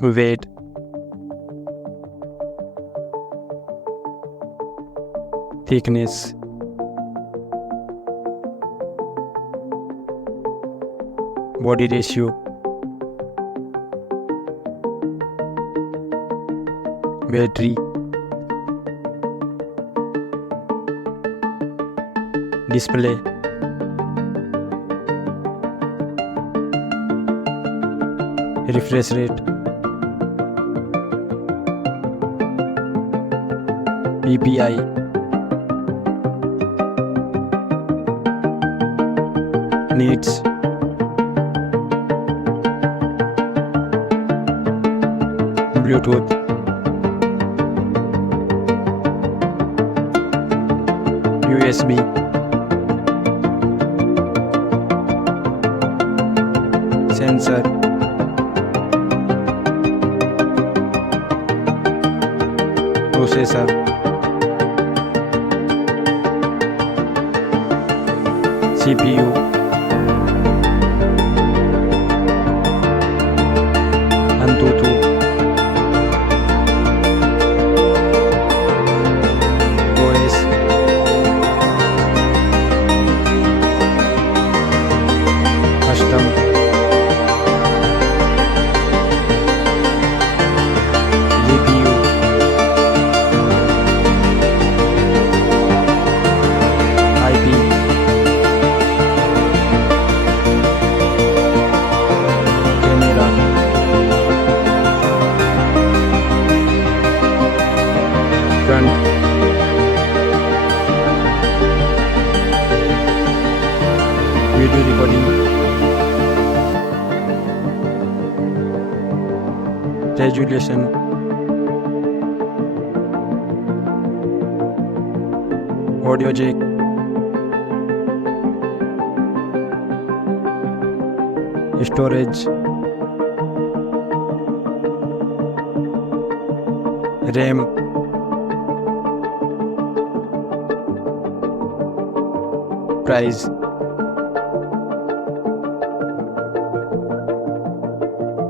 weight, thickness, body ratio, battery, display, refresh rate, PPI, nits, Bluetooth, USB, sensor, processor, CPU, Antutu, OS, custom, GPU, IP, camera, front, video recording, resolution, audio jack, storage, RAM, price.